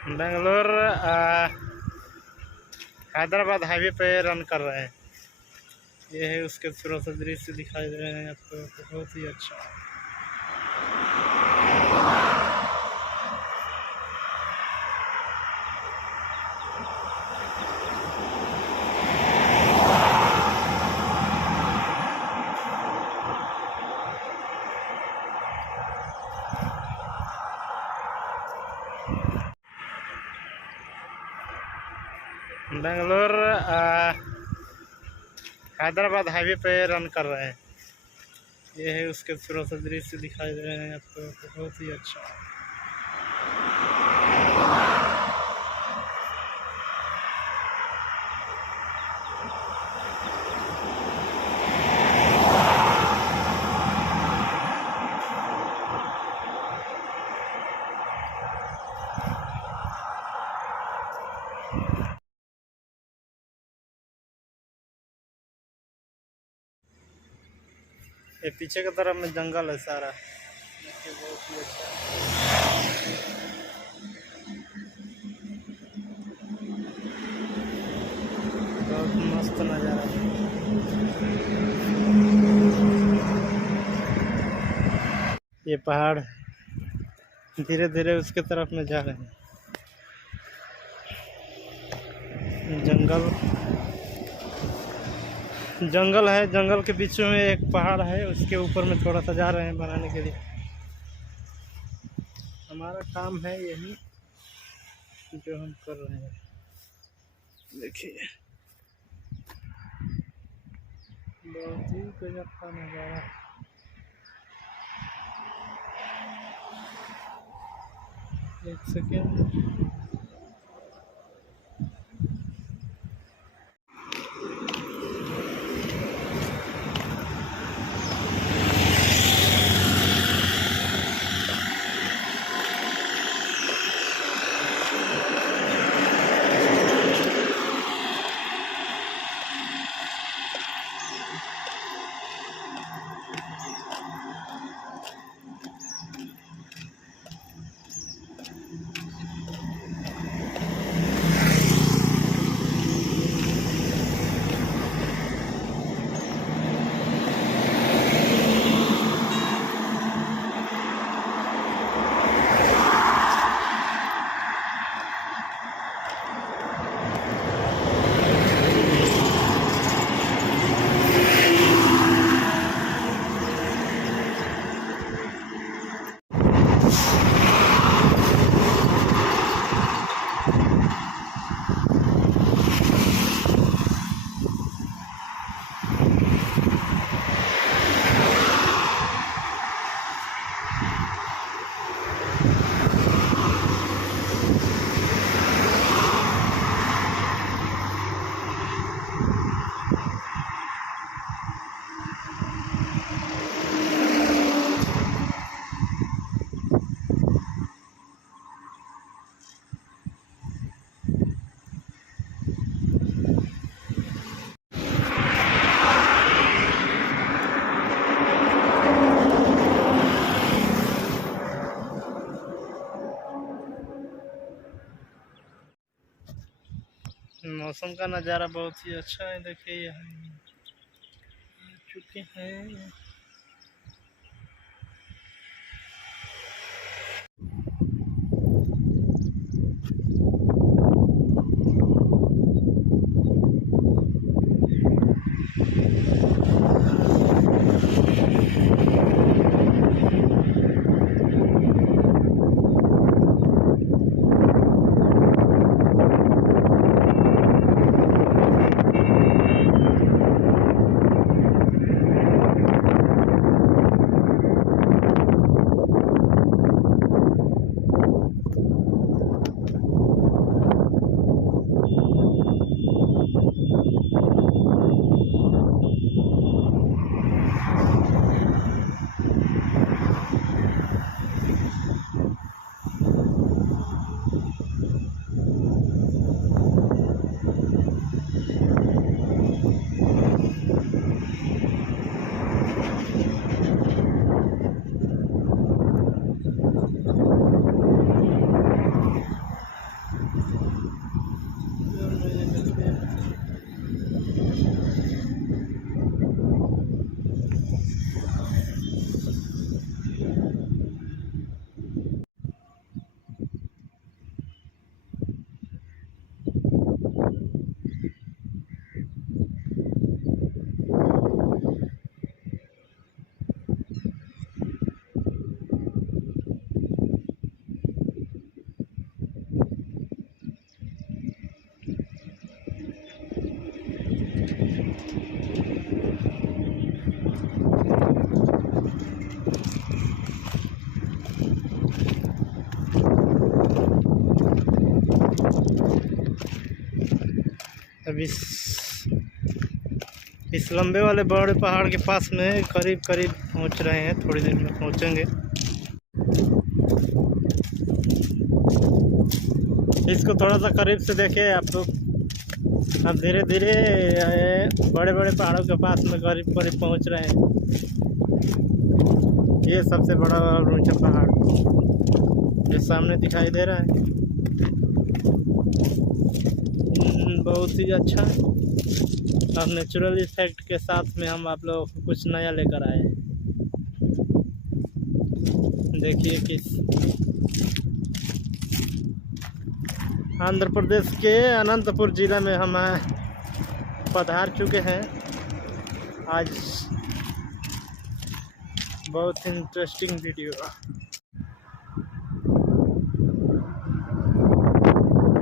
Bangalore Hyderabad highway पे run कर रहे हैं। ये है उसके थोड़ा सा दृश्य दिखाई दे रहे हैं आपको, बहुत ही अच्छा। बेंगलोर हैदराबाद हाईवे पे रन कर रहे हैं। ये है उसके थोड़ा सा दृश्य दिखाई दे रहे हैं आपको, बहुत ही अच्छा। ये पीछे की तरफ में जंगल है सारा, देखिए बहुत ही अच्छा। बहुत मस्त नज़ारा है। ये पहाड़ धीरे धीरे उसके तरफ में जा रहे हैं। जंगल है, जंगल के बीच में एक पहाड़ है, उसके ऊपर में थोड़ा सा जा रहे हैं बनाने के लिए। हमारा काम है यही जो हम कर रहे हैं। देखिए बहुत ही गजब का नज़ारा। एक सेकेंड। मौसम का नज़ारा बहुत ही अच्छा है। देखिए यहाँ आ चुके हैं। अब इस लंबे वाले बड़े पहाड़ के पास में करीब करीब पहुंच रहे हैं, थोड़ी देर में पहुंचेंगे। इसको थोड़ा सा करीब से देखें आप लोग। अब धीरे धीरे बड़े बड़े पहाड़ों के पास में करीब करीब पहुंच रहे हैं। ये सबसे बड़ा और ऊंचा पहाड़ जो सामने दिखाई दे रहा है, बहुत ही अच्छा और नेचुरल इफेक्ट के साथ में हम आप लोगों को कुछ नया लेकर आए हैं। देखिए किस आंध्र प्रदेश के अनंतपुर जिला में हम पधार चुके हैं। आज बहुत इंटरेस्टिंग वीडियो